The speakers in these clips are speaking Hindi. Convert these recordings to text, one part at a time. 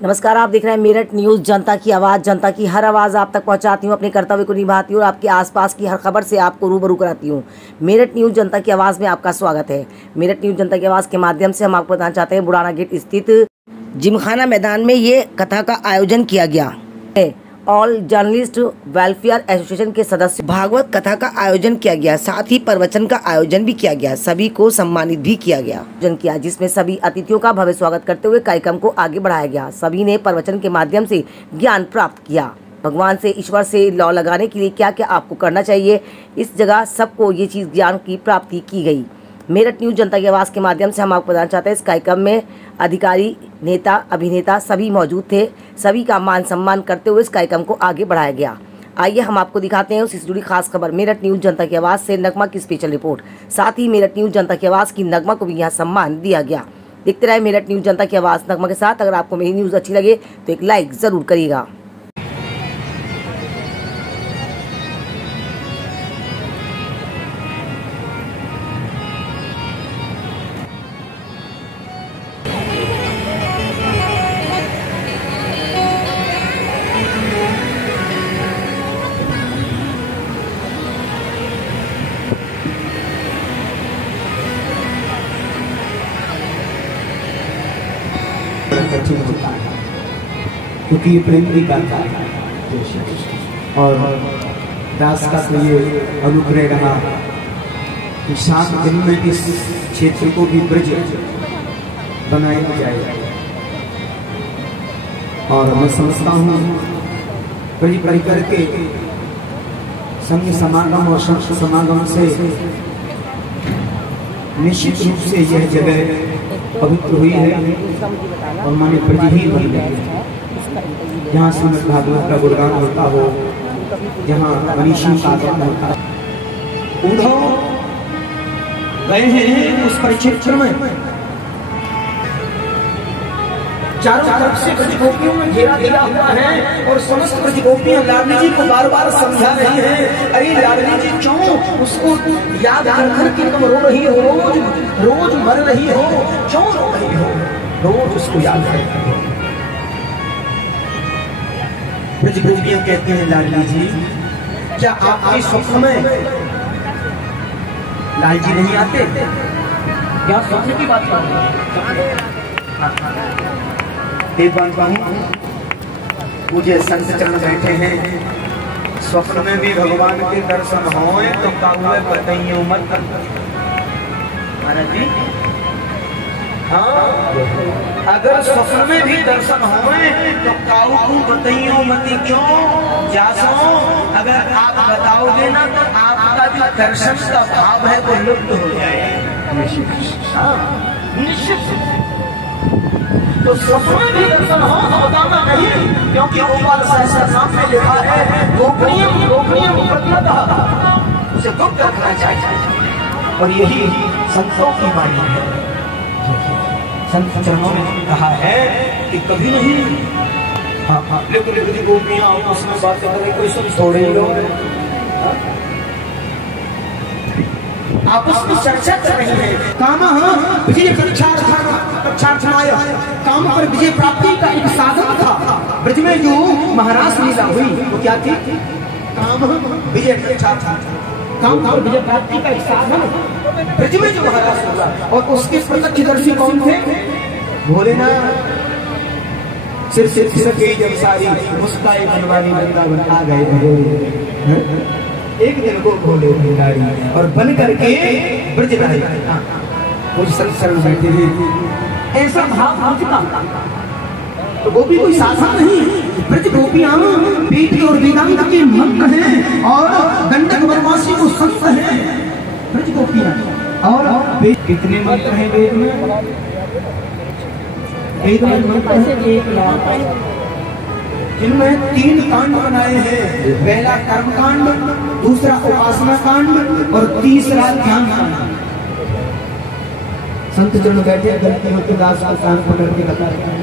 नमस्कार, आप देख रहे हैं मेरठ न्यूज। जनता की आवाज़, जनता की हर आवाज़ आप तक पहुंचाती हूं, अपने कर्तव्य को निभाती हूं और आपके आसपास की हर खबर से आपको रूबरू कराती हूं। मेरठ न्यूज जनता की आवाज़ में आपका स्वागत है। मेरठ न्यूज जनता की आवाज़ के माध्यम से हम आपको बताना चाहते हैं, बुढ़ाना गेट स्थित जिमखाना मैदान में ये कथा का आयोजन किया गया है। ऑल जर्नलिस्ट वेलफेयर एसोसिएशन के सदस्य भागवत कथा का आयोजन किया गया, साथ ही प्रवचन का आयोजन भी किया गया। सभी को सम्मानित भी किया गया, जिसमें सभी अतिथियों का भव्य स्वागत करते हुए कार्यक्रम को आगे बढ़ाया गया। सभी ने प्रवचन के माध्यम से ज्ञान प्राप्त किया। भगवान से, ईश्वर से लौ लगाने के लिए क्या क्या आपको करना चाहिए, इस जगह सबको ये चीज़ ज्ञान की प्राप्ति की गई। मेरठ न्यूज जनता की आवाज़ के माध्यम से हम आपको बताना चाहते हैं, इस कार्यक्रम में अधिकारी, नेता, अभिनेता सभी मौजूद थे। सभी का मान सम्मान करते हुए इस कार्यक्रम को आगे बढ़ाया गया। आइए हम आपको दिखाते हैं उससे जुड़ी खास खबर। मेरठ न्यूज जनता की आवाज़ से नगमा की स्पेशल रिपोर्ट। साथ ही मेरठ न्यूज जनता की आवाज़ की नगमा को भी यहाँ सम्मान दिया गया। देखते रहे मेरठ न्यूज जनता की आवाज़ नगमा के साथ। अगर आपको मेरी न्यूज़ अच्छी लगे तो एक लाइक ज़रूर करिएगा। कठिन होता है क्योंकि ये प्रेम की गाथा है और दास का तो ये अनुग्रह रहा कि 7 दिन में इस क्षेत्र को भी ब्रज बनाया जाए। और मैं समझता हूँ ब्रज परिकर के संग समागम और संत समागम से निश्चित रूप से यह जगह पवित्र हुई है और माने ब्रज ही बन गए। जहाँ श्रीमद् भागवत का गुणगान होता हो, जहाँ मनीषी का गान होता है। उद्धव गए हैं उस परिक्षेत्र में, चारों तरफ से ब्रज गोपियों में घेरा दिया हुआ है और समस्त ब्रज गोपियां लाडली जी को बार बार समझा रही हैं, अरे लाडली जी क्यों उसको याद कर के तुम रो रही हो, रोज मर रही हो, क्यों रो रही हो, रोज उसको याद कर रही हो। ब्रज गोपियां कहते हैं, लाडली जी क्या आपके स्वप्न में लाल जी नहीं आते? क्या स्वप्न की बात कर रहे हैं? एक बार कहूं, मुझे संत चरण बैठे हैं, स्वप्न में भी भगवान के दर्शन होए तो काहुए बताइए मत। महाराज जी, हाँ, अगर स्वप्न में भी दर्शन होए तो काहू को बताइए मत। क्यों जासो, अगर आप बताओगे ना तो आपका जो दर्शन का भाव है वो लुप्त हो जाएगा। निश्चित तो स्वप्न में भी दर्शन हो तो बताना नहीं, क्योंकि गोपाल सहस्त्रनाम में लिखा है गोपनीयम गोपनीयम प्रत्यतः, उसे गुप्त रखना चाहिए। और यही संतों की वाणी है। संत चरणों ने कहा है कि कभी नहीं, लेकिन गोपियां आपस में बात करें, कोई सब छोड़े लोग आपस में चर्चा कर रही है। काम विजय कक्षार्थनाय, काम पर विजय प्राप्ति का एक साधन था। ब्रज में जो महाराज लीला हुई वो क्या थी? काम विजय कक्षार्थनाय, काम पर विजय प्राप्ति का एक साधन ब्रज में जो महाराज लीला, और उसके प्रत्यक्षदर्शी कौन थे? भोलेनाथ। सिर सके जब सारी मुस्काई बनवानी वृंदावन आ गए, एक दिन को भोले भंडारी और बन करके ब्रजधारी। कुछ शरण बैठे थे, ऐसा भाव पहुंचता। तो गोपी कोई साधन नहीं, ब्रज गोपियां बेटी और वेदांत के मंत्र हैं और दंडक वनवासी को संत हैं ब्रज गोपियां। और कितने मंत्र हैं वेद में? वेद में मंत्र है 1 लाख, जिनमें 3 कांड बनाए हैं। पहला कर्म कांड, दूसरा उपासना कांड और तीसरा ध्यान कांड। संत जन बैठे, गलती हो तो दास को कान पकड़ के बताते हैं,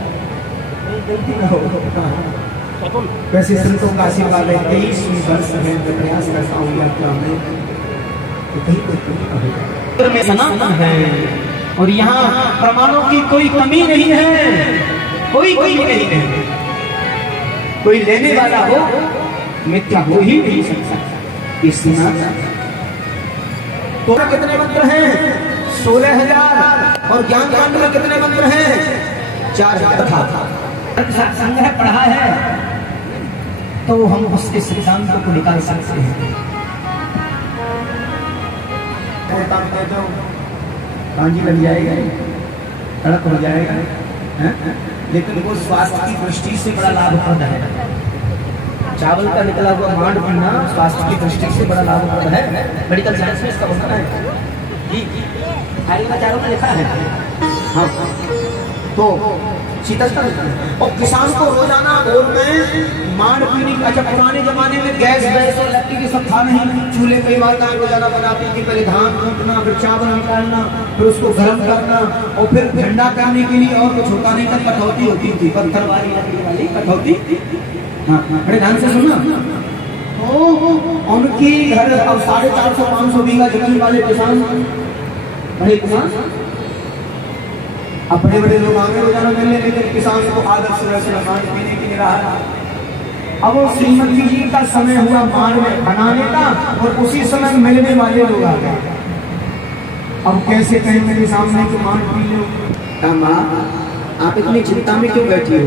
गलती न हो। वैसे संतों का आशीर्वाद है, 23 वर्ष में प्रयास करता हूँ यात्रा में, में सनातन है और यहाँ प्रमाणों की कोई कमी नहीं है। कोई नहीं है। कोई लेने वाला हो मिथ्या हो ही नहीं सकता। इसमें तो कितने मंत्र हैं? 16,000। और ज्ञान कांड में कितने मंत्र हैं? 4,000। संग्रह पढ़ा है तो हम उसके सिद्धांतों को निकाल सकते हैं। कांजी लग जाएगा, कड़क हो जाएगा, लेकिन वो स्वास्थ्य की दृष्टि से बड़ा लाभप्रद है। चावल का निकला हुआ मांड पीना स्वास्थ्य की दृष्टि से बड़ा लाभप्रद है। मेडिकल साइंस में इसका वर्णन है जी, आचार्यों में लिखा है। हाँ, तो शीतलता और किसान को रोजाना भोर में मांड पीने। अच्छा, पुराने जमाने में गैस और इलेक्ट्रिक सब था नहीं। चूल्हे पे माता रोजाना बनाती थी। पहले धान कूटना, फिर चावल निकालना, फिर उसको गर्म करना और फिर ठंडा करने के लिए और कुछ होता नहीं था। कटौती होती थी, पत्थर वाली कटौती। हाँ, बड़े ध्यान से सुनना। उनकी घर अब 450-500 बीघा जमीन वाले किसान, बड़े किसान, अब बड़े बड़े लोग आगे रोजाना मिलने, लेकिन किसान को आदर्श मांड पीने के लिए रहा। अब वो श्रीमती जी का समय हुआ मांड में बनाने का, और उसी समय मिलने वाले लोग आ गए। अब कैसे कहें मेरे सामने कि मांड पी लो? माँ, आप इतनी चिंता में क्यों बैठी हो?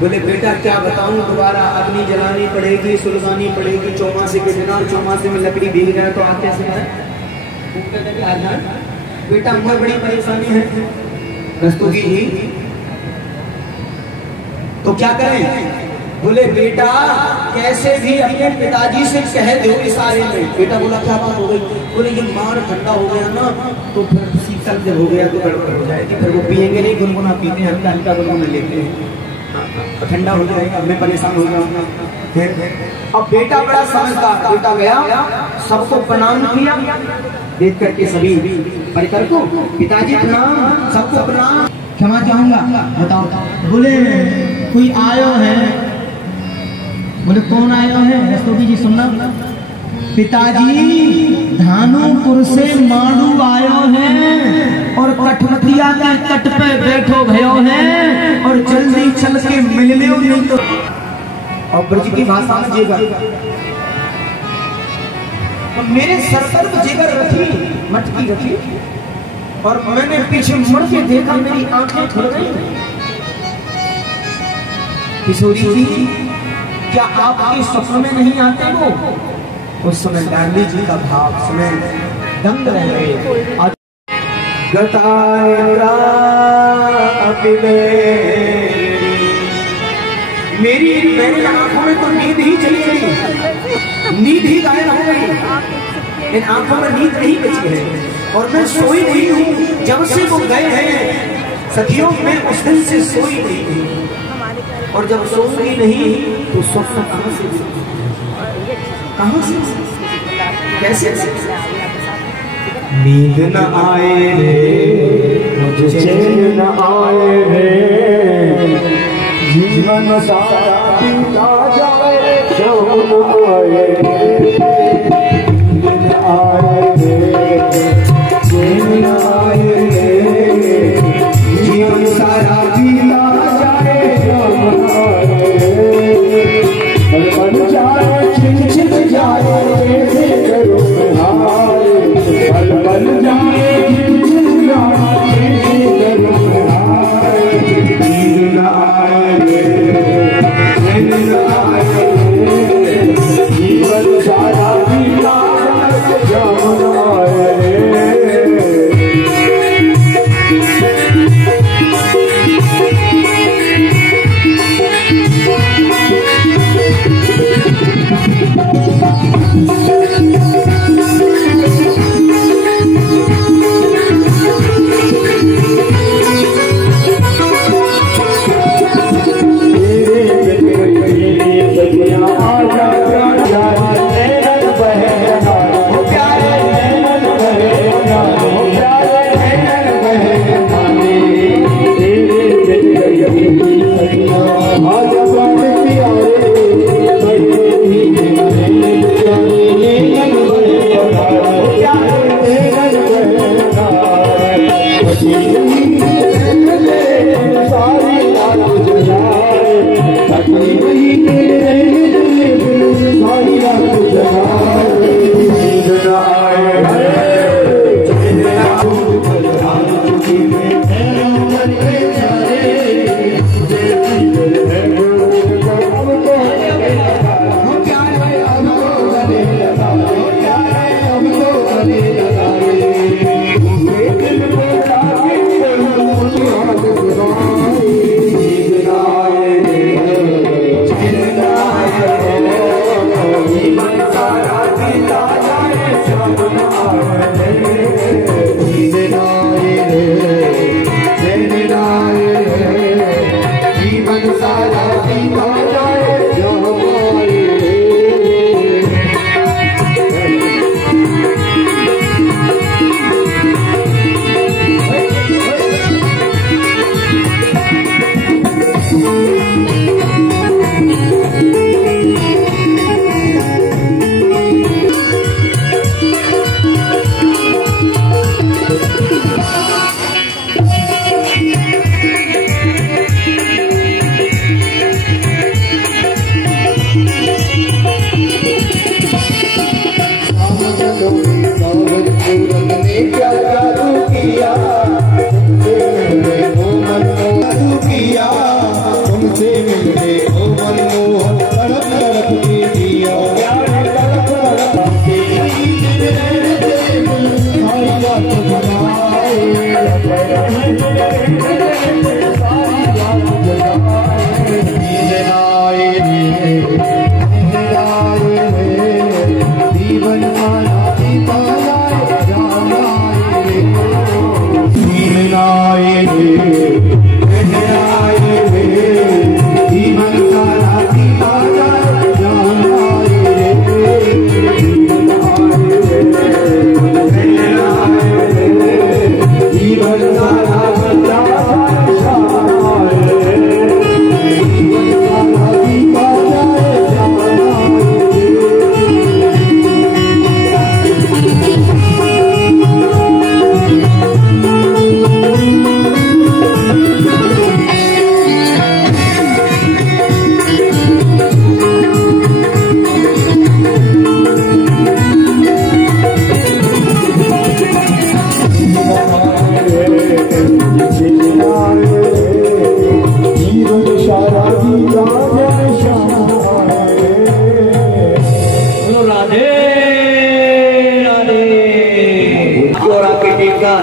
बोले बेटा क्या बताऊं, दोबारा अग्नि जलानी पड़ेगी, सुलगानी पड़ेगी चौमासे के दिन, और चौमासे में लकड़ी भीग जाए तो आप कैसे करें? बेटा मुझे बड़ी परेशानी है रस्तोगी जी, तो क्या करें? बोले बेटा कैसे भी अपने पिताजी से कह दो इशारे में। बेटा बोला क्या बात हो गई? बोले ये मार ठंडा हो गया ना, तो फिर शीतल जब हो गया तो गड़बड़ हो जाएगी, फिर वो पियेंगे नहीं, गुनगुना पीते हैं, हल्का गुनगुना लेते हैं, तो ठंडा हो जाएगा, मैं परेशान हो जाऊंगा। फिर अब बेटा बड़ा समझदार, बेटा गया, सबको प्रणाम किया, देख करके सभी परिकर को, पिताजी प्रणाम, सबको प्रणाम, क्षमा चाहूंगा, बताओ। बोले कोई आयो है? बोले कौन आयो है? रस्तोगी जी सुनना। पिताजी धानुपुर से मांडू आयो है और कठमतिया के तट पे बैठो भयो है, और जल्दी चल के मिल लो नहीं तो। और ब्रज की भाषा में जेगर, तो मेरे सर पर जेगर रखी, मटकी रखी, और मैंने पीछे मुड़ के देखा, मेरी आंखें खुल गई। किशोरी जी क्या आपके स्वप्न में नहीं आते हो? उस समय गांधी जी का भाव समय दंग रह गए। मेरी आंखों में तो नींद ही चली गई, नींद ही गायब हो गई, इन आंखों में नींद नहीं बची है, और मैं सोई नहीं हूँ जब से वो गए हैं। सखियों मैं उस दिन से सोई नहीं हूँ, और जब सोऊंगी नहीं तो स्वप्न कहाँ से कैसे? नींद न आए रे मुझे, चैन न आए रे, जीवन सारा बीता जाए, शौक आए रे, नींद न आए रे, चैन न आए रे, जीवन सारा बीता जाए, शौक आए रे, बन जाए छिन छिन जाए, कैसे करूं मैं हाय, बन जाए छिन छिन जाए, कैसे करूं मैं हाय, नींद न आए रे, नींद न आए रे, जीवन सारा बीता जाए, शौक आए रे। सारी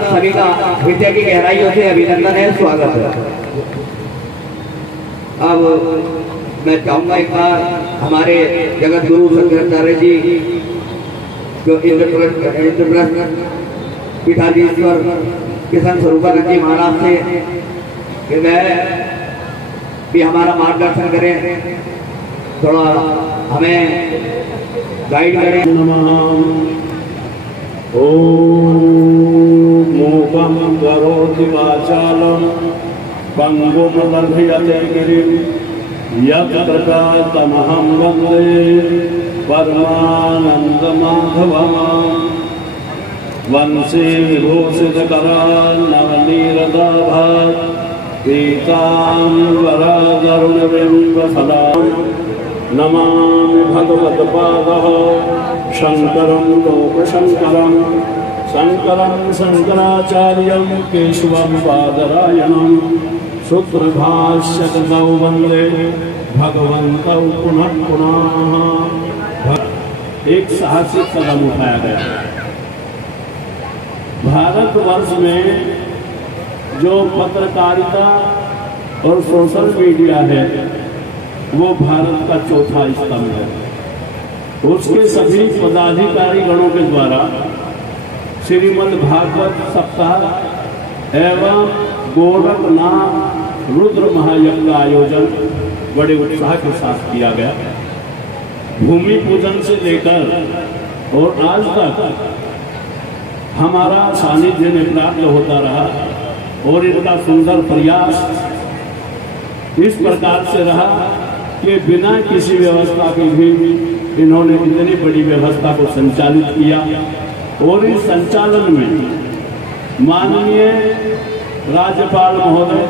सभी का हृदय की गहराइयों से अभिनंदन है, स्वागत है। अब मैं चाहूंगा एक बार हमारे जगत गुरु शंकराचार्य जी जो इंद्रप्रस्थ पीठाधीश्वर किशन स्वरूपानंद जी महाराज से कि वह भी हमारा मार्गदर्शन करें, थोड़ा हमें गाइड करें। ओम मूकं करोति वाचालं पंगुं लङ्घयते गिरिं यत्कृपातमहं वन्दे परमानन्दमाधवम्। वंशे विभूषितकरान् नवनीरदाभात् पीताम्बरगरुडबिम्बफलान् नमामि भगवत्पादः शङ्करं लोकशङ्करं शङ्करं शङ्कराचार्यं केशवं बादरायणं सूत्रभाष्यकृतौ वन्दे भगवन्तौ पुनः पुनः। एक साहसिक कदम उठाया गया। भारतवर्ष में जो पत्रकारिता और सोशल मीडिया है वो भारत का चौथा स्तंभ है। उसके सभी पदाधिकारी गणों के द्वारा श्रीमद् भागवत सप्ताह एवं गोरखनाथ रुद्र महायज्ञ का आयोजन बड़े उत्साह के साथ किया गया। भूमि पूजन से लेकर और आज तक हमारा सानिध्य निर्णायक होता रहा और इनका सुंदर प्रयास इस प्रकार से रहा कि बिना किसी व्यवस्था के भी इन्होंने इतनी बड़ी व्यवस्था को संचालित किया। और इस संचालन में माननीय राज्यपाल महोदय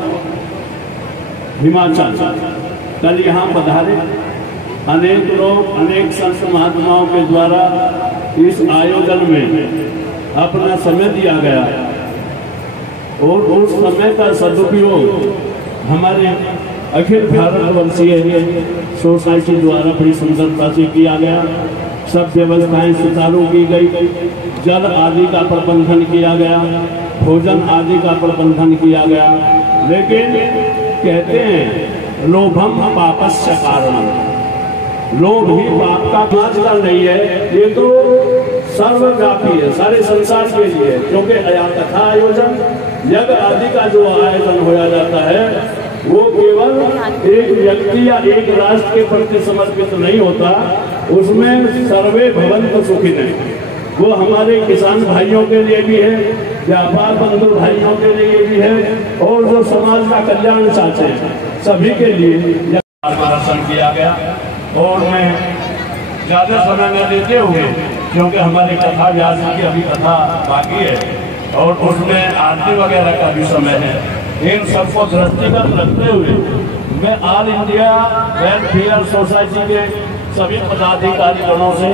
हिमाचल कल यहाँ पधारे। अनेक लोग, अनेक संत महात्माओं के द्वारा इस आयोजन में अपना समय दिया गया और उस समय का सदुपयोग हमारे अखिल भारतवर्षीय सोसाइटी द्वारा बड़ी सुंदरता से किया गया। सब व्यवस्थाएं सुचारू की गई, जल आदि का प्रबंधन किया गया, भोजन आदि का प्रबंधन किया गया। लेकिन कहते हैं लोभम पापस्य कारणम, लोभ ही पाप का आजकल नहीं है, ये तो सर्वव्यापी है, सारे संसार के लिए। क्योंकि कथा आयोजन, यज्ञ आदि का जो आयोजन होया जाता है वो केवल एक व्यक्ति या एक राष्ट्र के प्रति समर्पित नहीं होता, उसमें सर्वे भवन्तु सुखिनः, वो हमारे किसान भाइयों के लिए भी है, व्यापार बंधु भाइयों के लिए भी है, और जो समाज का कल्याण चाहते हैं सभी के लिए मार्गदर्शन किया गया। और मैं ज्यादा समय न लेते हुए, क्योंकि हमारी कथा व्यास की अभी कथा बाकी है और उसमें आरती वगैरह का भी समय है, इन सबको दृष्टिगत रखते हुए मैं ऑल इंडिया वेलफेयर सोसाइटी के सभी पदाधिकारीगणों से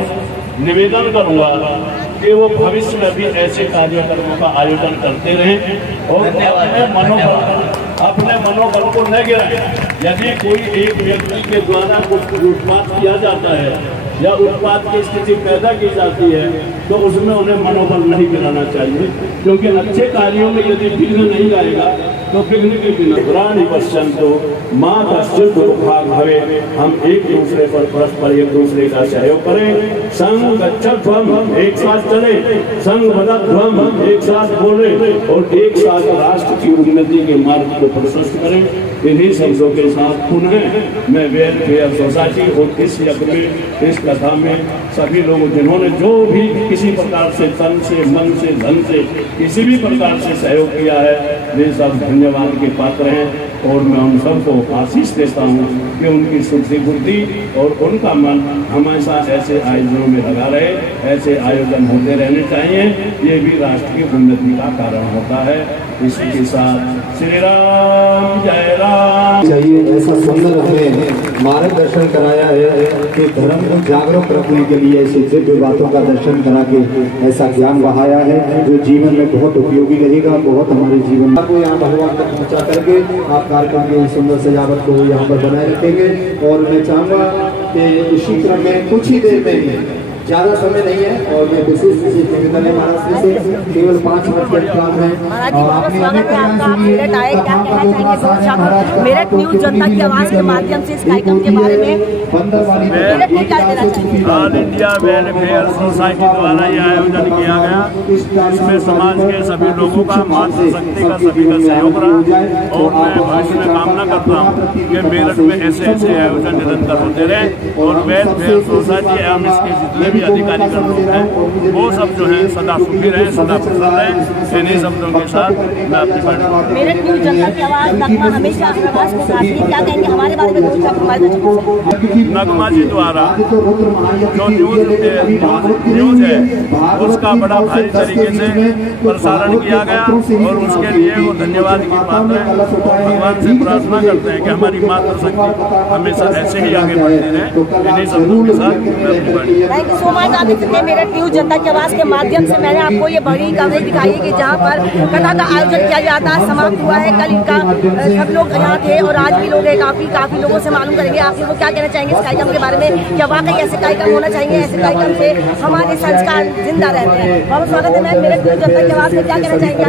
निवेदन करूंगा कि वो भविष्य में भी ऐसे कार्यक्रमों का आयोजन करते रहें और अपने मनोबल को न गिराएं। यदि कोई एक व्यक्ति के द्वारा कुछ उत्पाद किया जाता है या उत्पाद की स्थिति पैदा की जाती है तो उसमें उन्हें मनोबल नहीं गिराना चाहिए, क्योंकि अच्छे कार्यों में यदि विघ्न नहीं आएगा तो विघ्न के बिना प्राणी पश्यंतो माँ कश्चित् दुर्भाग् भवे। हम एक दूसरे पर परस्पर एक दूसरे का सहयोग करें, संग गच्छध्वम् एक साथ चले, संग वदध्वम् एक साथ बोले और एक साथ राष्ट्र की उन्नति के मार्ग को प्रशस्त करें। इन्हीं शब्दों के साथ पुनः मैं वेलफेयर सोसाइटी और इस यज्ञ में, इस कथा में सभी लोग जिन्होंने जो भी किसी प्रकार से तन से मन से धन से किसी भी प्रकार से सहयोग किया है, वे सब धन्यवाद के पात्र हैं। और मैं उन सबको आशीष देता हूँ कि उनकी शुद्धि बुद्धि और उनका मन हमेशा ऐसे आयोजनों में लगा रहे, ऐसे आयोजन होते रहने चाहिए, ये भी राष्ट्र की उन्नति का कारण होता है। इसी के साथ श्री राम जय राम चाहिए। ऐसा सुंदर हमें मार्गदर्शन कराया है कि धर्म को जागरूक रखने के लिए ऐसी दिव्य बातों का दर्शन करा के ऐसा ज्ञान बहाया है जो जीवन में बहुत उपयोगी रहेगा, बहुत हमारे जीवन को यहाँ भगवान तक पहुँचा करके आप कार्यक्रम की सुंदर सजावट को यहाँ पर बनाए रखेंगे। और मैं चाहूँगा कि इसी क्रम में कुछ ही देर में, ज्यादा समय नहीं है और मैं विशेष निवेदन है महाराज से केवल 5 मिनट के अंतराल में मेरठ न्यूज जनता की आवाज के माध्यम से इस कार्यक्रम के बारे में ऑल इंडिया वेलफेयर सोसाइटी द्वारा यह आयोजन किया गया। इसमें समाज के सभी लोगों का मातृशक्ति का सभी का सहयोग रहा और मैं भविष्य में कामना करता हूँ कि मेरठ में ऐसे ऐसे आयोजन निरंतर होते रहे और वेलफेयर सोसाइटी एवं इसके जितने भी अधिकारी लोग हैं वो सब जो है सदा सुखी रहे, सदा प्रसन्न रहे। इन्हीं शब्दों के साथ मैं अपनी बात मेरठ न्यूज जनता की आवाज नगमा हमेशा क्या कहेंगे हमारे बारे में? नगमा जी द्वारा जो न्यूज है उसका बड़ा भारी तरीके से प्रसारण किया गया और उसके लिए वो धन्यवाद की पात्र है। भगवान से प्रार्थना करते हैं कि हमारी मातृशक्ति हमेशा ऐसे ही आगे बढ़ती रहे। इन्हीं शब्दों के साथ थैंक यू सो मच। आप देख सकते हैं मेरठ न्यूज जनता की आवाज के माध्यम से मैंने आपको ये बड़ी कवरेज दिखाई है कि जहाँ पर कथा का आयोजन किया जाता है, समाप्त हुआ है कल इनका। सब लोग यहाँ थे और आज भी लोग हैं, काफी लोगों से मालूम करेंगे आप लोग क्या कहना चाहेंगे इस कार्यक्रम के बारे में। क्या वाकई ऐसे कार्यक्रम होना चाहिए? ऐसे कार्यक्रम से हमारे संस्कार जिंदा रहते हैं। बहुत स्वागत है मैम मेरठ न्यूज जनता की आवाज में, क्या कहना चाहेंगे?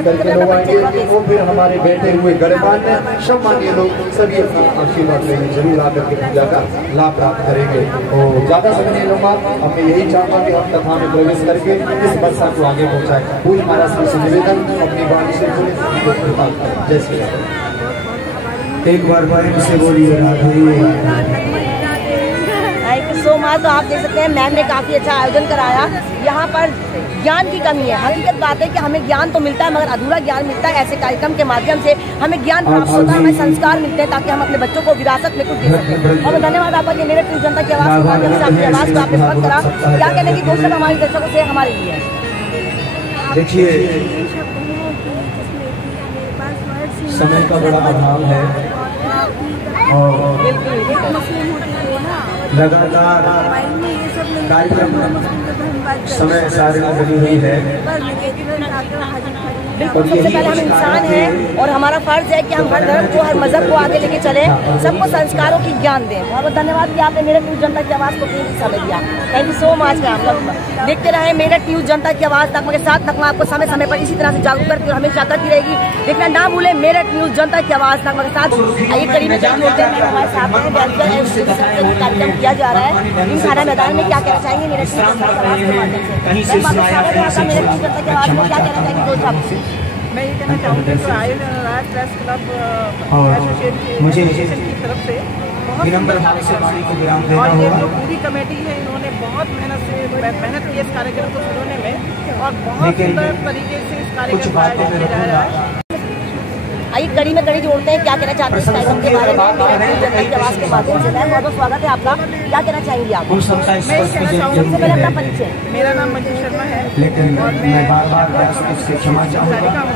फिर हमारे बैठे हुए गणमान्य सम्मानीय लोग सभी अपना आशीर्वाद लेंगे, जरूर आकर के पूजा का लाभ प्राप्त करेंगे। और ज्यादा समय नहीं लूंगा, हमें यही चाहूंगा कि हम कथा में प्रवेश करके इस वर्षा को आगे पहुंचाए। पूज्य महाराज से निवेदन अपनी वाणी से जय श्री राम। एक बार प्रेम से बोलिए Radhe. Thank you so much. तो आप देख सकते हैं मैम ने काफी अच्छा आयोजन कराया। यहाँ पर ज्ञान की कमी है, हकीकत बात है कि हमें ज्ञान तो मिलता है मगर अधूरा ज्ञान मिलता है। ऐसे कार्यक्रम के माध्यम से हमें ज्ञान प्राप्त होता है, हमें संस्कार मिलते हैं ताकि हम अपने बच्चों को विरासत में कुछ दे सकें। और धन्यवाद आपका कि मेरठ न्यूज जनता की आवाज के माध्यम से आपकी आवाज को आपने पसंद करा। क्या कहने की दोस्तों हमारे दर्शकों से हमारे लिए? देखिए समय का बड़ा अभाव है और लगातार कार्यक्रम समय सारणी बनी हुई है। बिल्कुल, सबसे पहले हम इंसान हैं और हमारा फर्ज है कि हम हर धर्म को, हर मजहब को आगे लेके चले, सबको संस्कारों की ज्ञान दें। बहुत बहुत धन्यवाद कि आपने मेरठ न्यूज जनता की आवाज़ को पूरी समय दिया। Thank you so much ma'am. देखते रहे मेरठ न्यूज जनता की आवाज़ नगमा के साथ। नगमा आपको समय समय पर इसी तरह से जागरूक करती और हमेशा करती रहेगी। देखना ना भूलें मेरठ न्यूज जनता की आवाज़ नगमा के साथ। आइए करीब में होते हैं हमारे साथ कार्यक्रम किया जा रहा है इन खाना मैदान में। क्या कहना चाहेंगे मेरठ न्यूज जनता की आवाज़ के माध्यम से? मेरठ न्यूज जनता की आवाज़ में क्या कहना चाहेंगे दो शब्द? मैं ये कहना चाहूँगी तो आयोजन प्रेस क्लब मुझे एसोसिएशन की तरफ से विनम्र भाव से वाणी को विराम देना और ये होगा। जो पूरी कमेटी है इन्होंने बहुत मेहनत की इस कार्यक्रम को सजाने में और बहुत लेकिन सुंदर तरीके से इस कुछ कार्यक्रम को बातों आयोजित में किया जा रहा है। आइए कड़ी में कड़ी जोड़ते हैं, क्या कहना चाहते हैं इस कार्यक्रम के बारे में। मेरठ न्यूज़ जनता की आवाज़ के माध्यम से बहुत बहुत स्वागत है आपका। क्या कहना चाहेंगे आप? उन सबका मैं स्पष्ट कहना जय चाहूँगी सबसे पहले अपना परिचय। मेरा नाम मंजू शर्मा है लेकिन और मैं बार-बार इससे क्षमा चाहूँगा। सारिका हूँ।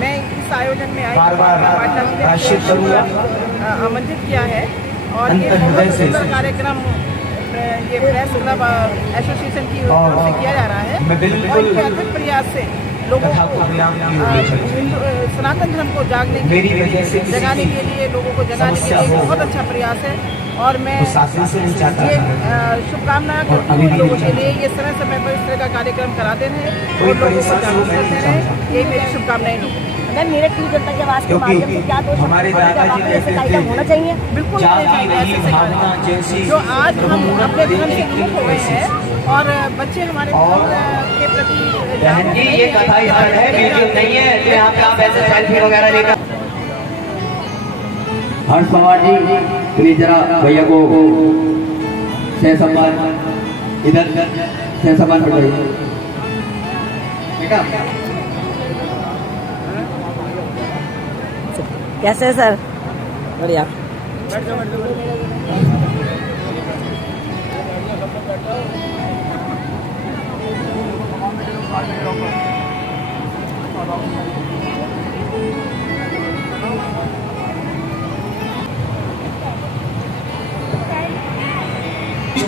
मैं इस आयोजन में आई बार-बार प्रायश्चित करूँगा। आमंत्रित किया है और ये अंतर्हृदय बहुत से सुंदर कार्यक्रम ये प्रेस क्लब एसोसिएशन की ओर से किया जा रहा है मैं बिल्कुल और इनके अथक प्रयास से लोगों कथा को को विराम किए हुए चलूँ। सनातन धर्म को जागने के मेरी वजह से किसी जगाने की के लिए लोगों को जगाने के समस्या लिए हो। बहुत अच्छा प्रयास है और मैं वो शासन से नहीं चाहता ये था। शुभकामनाएं और करती अभी हूँ भी लोगों नहीं के लिए ये समय समय पर इस तरह का कार्यक्रम कराते रहे कोई और लोगों को परेशानी जागरूक नहीं करते चाहता। रहे, यही मेरी शुभकामनाएं हैं। मैम मेरठ न्यूज़ जनता की आवाज़ के क्योंकि माध्यम से क्या तो हमारे दादाजी ऐसे कहते कार्यक्रम थे, होना चाहिए? बिल्कुल जाति होने चाहिए नहीं, ऐसे भावना कार्यक्रम जैसी जो आज हम अपने धर्म से देखने विमुख हो गए हैं और बच्चे हमारे और धर्म के प्रति बहन जी ये कथा स्थल है, म्यूजियम नहीं है तो यहाँ पे आप ऐसे सेल्फी वगैरह लेकर। हर्ष पवार जी प्लीज जरा भैया को सह सम्मान इधर सह सम्मान पकड़िए बेटा। कैसे है सर? बढ़िया।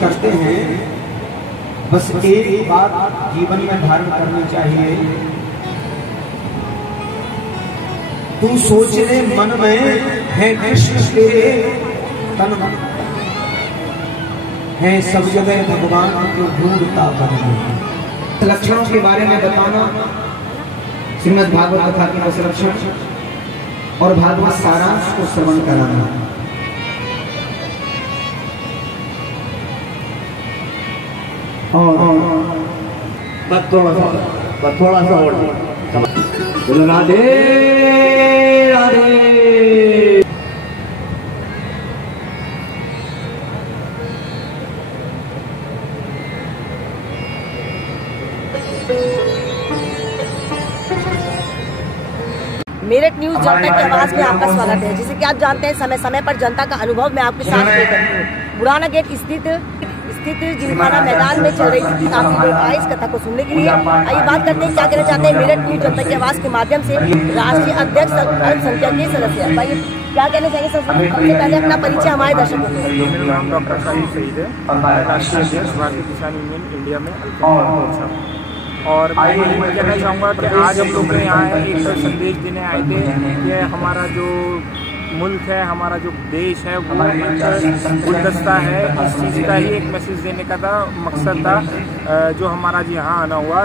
करते हैं बस एक बात जीवन में धारण करनी चाहिए। तू सोचने मन में है कृष्ण तेरे तन में है सब जगह भगवान को ढूंढता बन। लक्षणों के बारे में बताना, श्रीमद् भागवत कथा के 10 लक्षण और भागवत सारांश को श्रवण कराना। और बस थोड़ा सा और बोलो राधे राधे। मेरठ न्यूज़ जनता की आवाज़ में आपका स्वागत है। जैसे कि आप जानते हैं समय समय पर जनता का अनुभव मैं आपके साथ शेयर करती हूँ। पुराना गेट स्थित जिमखाना मैदान में चल रही थी, काफी लोग आए इस कथा को सुनने के लिए। आइए बात करते हैं क्या कहना चाहते हैं मेरठ न्यूज़ जनता की आवाज़ के माध्यम से राष्ट्रीय अध्यक्ष अल्पसंख्यक के सदस्य। भाई क्या कहना चाहिए? सबसे पहले अपना परिचय हमारे दर्शकों को। मेरा नाम डॉक्टर साहिब सईद है, मैं राष्ट्रीय अध्यक्ष भारतीय किसान यूनियन इंडिया में अल्पसंख्यक मोर्चा। और मैं ये कहना चाहूँगा कि आज हम लोग यहाँ एक संदेश देने आए थे कि हमारा जो मुल्क है, हमारा जो देश है वो एक गुलदस्ता है। इस चीज़ का ही एक मैसेज देने का था, मकसद था जो हमारा आज यहाँ आना हुआ,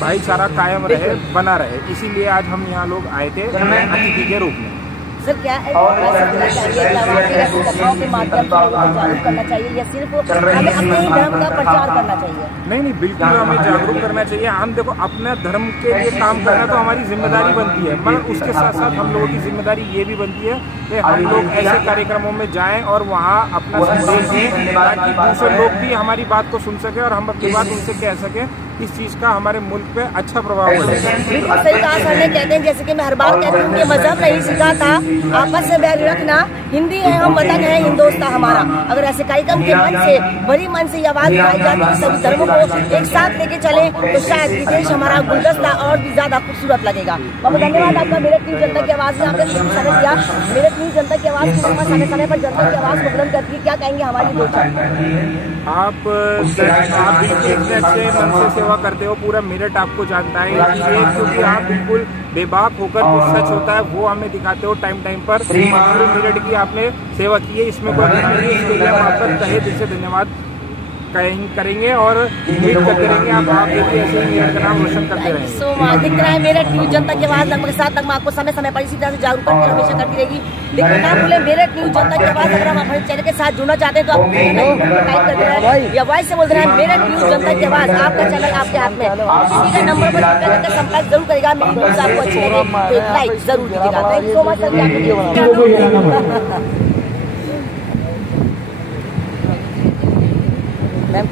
भाईचारा कायम रहे, बना रहे। इसीलिए आज हम यहाँ लोग आए थे अतिथि के रूप में। सर क्या कथाओं के माध्यम से लोगों को जागरूक करना चाहिए या सिर्फ हमें अपने ही धर्म का प्रचार करना चाहिए? नहीं, बिल्कुल हमें जागरूक करना चाहिए। हम देखो अपने धर्म के लिए काम करना तो हमारी जिम्मेदारी बनती है, मगर उसके साथ साथ हम लोगों की जिम्मेदारी ये भी बनती है कि हम लोग ऐसे कार्यक्रमों में जाएं और वहाँ अपना संदेश दें ताकि दूसरे लोग भी हमारी बात को सुन सके और हम अपनी बात उनसे कह सकें। इस चीज़ का हमारे मुल्क पे अच्छा प्रभाव पड़ेगा। बिल्कुल सही कहा सर ने। कहते हैं जैसे कि मैं हर बार कहती हूँ कि मजहब नहीं सिखाता आपस में बैर रखना, हिंदी है हम वतन है हिंदुस्तान हमारा। अगर ऐसे कार्यक्रम के मन से बड़ी मन से ये आवाज उठाई जाती है सभी धर्मों को एक साथ लेके चले तो शायद विदेश हमारा गुलदस्ता और भी ज्यादा खूबसूरत लगेगा। बहुत धन्यवाद आपका मेरठ न्यूज़ जनता की आवाज़ में आपने समय दिया। मेरठ न्यूज़ जनता की आवाज़ की समय समय पर जनता की आवाज़ को बुलंद करती है। क्या कहेंगे हमारी दो आप बिल्कुल इतने अच्छे मन से सेवा करते हो, पूरा मेरठ आपको जानता है इसलिए, क्योंकि आप बिल्कुल बेबाक होकर जो सच होता है वो हमें दिखाते हो टाइम पर। पूरे मेरठ की आपने सेवा की है, इसमें कोई नहीं, इसके लिए हम आपका तहे दिल से धन्यवाद करेंगे और उम्मीद करते रहेंगे आप देखिए ऐसे ही मेरठ का नाम रोशन करते रहेंगे। सो दिख रहा है मेरठ न्यूज़ जनता की आवाज़ लगभग 7 तक आपको समय समय पर इसी तरह से जागरूक करके हमेशा करती रहेगी। लेकिन ना भूलें मेरठ न्यूज़ जनता की आवाज़ अगर हम हमारे चैनल के साथ जुड़ना चाहते हैं तो आप टाइप कर देना है या वॉइस से बोल देना है मेरठ न्यूज़ जनता की आवाज़। आपका चैनल आपके हाथ में, इसी का नंबर पर करके संपर्क जरूर करेगा। मेरी न्यूज़ आपको अच्छी लगे तो एक लाइक जरूर दीजिएगा। Thank you so much sir.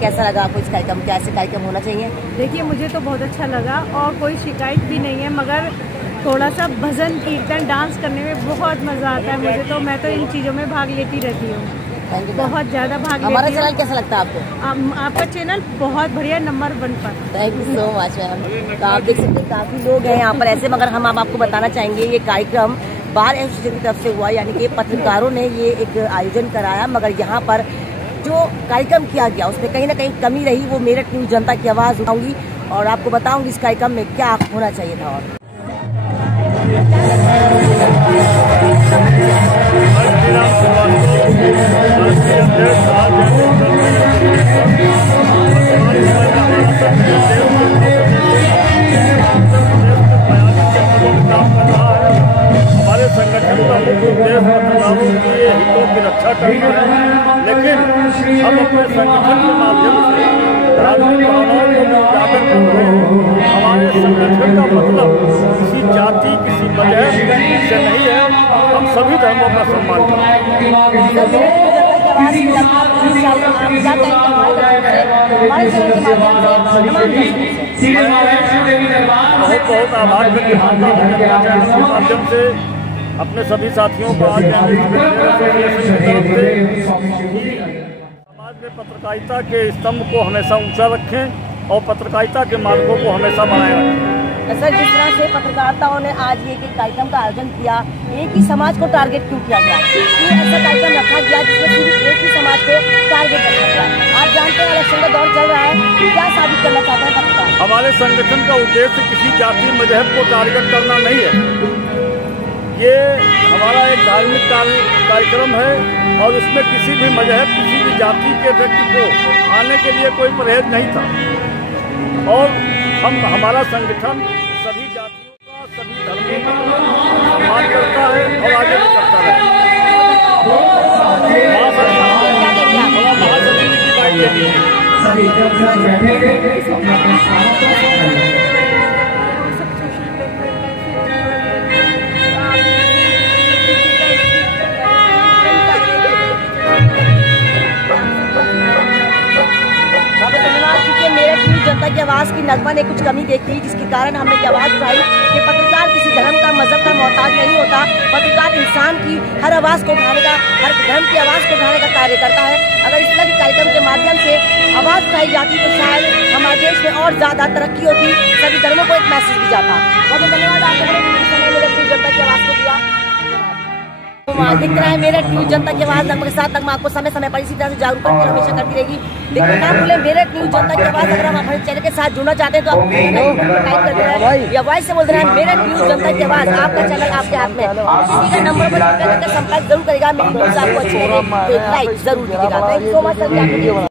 कैसा लगा आपको इस कार्यक्रम? क्या ऐसे कार्यक्रम होना चाहिए? देखिए मुझे तो बहुत अच्छा लगा और कोई शिकायत भी नहीं है, मगर थोड़ा सा भजन कीर्तन डांस करने में बहुत मजा आता है मुझे, तो मैं तो इन चीज़ों में भाग लेती रहती हूँ, बहुत ज्यादा भाग लेती हूँ। हमारा चैनल कैसा लगता है आपको? आपका चैनल बहुत बढ़िया, नंबर 1 पर। Thank you so much ma'am. तो आप देख सकते हैं काफी लोग हैं यहाँ पर ऐसे, मगर हम आपको बताना चाहेंगे ये कार्यक्रम बार एसोसिएशन की तरफ से हुआ, यानी कि पत्रकारों ने ये एक आयोजन कराया, मगर यहाँ पर जो कार्यक्रम किया गया उसमें कहीं ना कहीं कमी रही। वो मेरठ न्यूज जनता की आवाज़ उठाऊंगी और आपको बताऊंगी इस कार्यक्रम में क्या होना चाहिए था। और हमारे संगठन का मुख्य उद्देश्य पत्रकारों के हितों की रक्षा करना है, लेकिन हम अपने संगठन के माध्यम से धार्मिक भावनाओं को उजागर करते हैं। हमारे संगठन का मतलब किसी जाति, किसी मजहब से नहीं है, हम सभी धर्मों का सम्मान करते हैं। बहुत बहुत आभार व्यक्त करता हूँ के माध्यम से अपने सभी साथियों को आज समाज में पत्रकारिता के स्तंभ को हमेशा ऊंचा रखें और पत्रकारिता के मार्गों को हमेशा बनाए रखें। सर, जिस तरह से पत्रकारिताओं ने आज ये कार्यक्रम का आयोजन किया, एक ही समाज को टारगेट क्यों किया गया? क्यों ऐसा कार्यक्रम रखा गया जिसमें सिर्फ एक ही समाज को टारगेट रखा गया? आप जानते हैं इलेक्शन का दौर चल रहा है, क्या साबित करना चाहते हैं पत्रकार? हमारे संगठन का उद्देश्य किसी जाति मजहब को टारगेट करना नहीं है। ये हमारा एक धार्मिक कार्यक्रम है और उसमें किसी भी मजहब, किसी भी जाति के व्यक्ति को आने के लिए कोई परहेज नहीं था। और हमारा संगठन सभी जातियों का, सभी धर्मों का सम्मान करता है और आगे भी करता रहेगा। महासचिव की बात लेनी है। जनता की आवाज की नगमा ने कुछ कमी देखी, जिसके कारण हमने ये आवाज उठाई कि पत्रकार किसी धर्म का, मजहब का मोहताज नहीं होता। पत्रकार इंसान की हर आवाज को उठाने का, हर धर्म की आवाज को उठाने का कार्य करता है। अगर इस तरह के कार्यक्रम के माध्यम से आवाज उठाई जाती तो शायद हमारे देश में और ज्यादा तरक्की होती, सभी धर्मों को एक मैसेज भी जाता। बहुत धन्यवाद आपको जनता की आवाज को दिया। दिख रहा है मेरठ न्यूज जनता की आवाज नगमा के साथ नगमा आपको समय समय पर इसी तरह से जागरूक हमेशा करती रहेगी। लेकिन ना भूलें मेरठ न्यूज जनता की आवाज, अगर हम हमारे चैनल के साथ जुड़ना चाहते हैं तो आप टाइप कर देना है या वॉइस से बोल देना है मेरठ न्यूज जनता की आवाज। आपका चैनल आपके हाथ में, किसी का नंबर पर संपर्क जरूर करेगा। मेरी न्यूज आपको अच्छी लगे तो एक लाइक जरूर दीजिएगा। Thank you so much.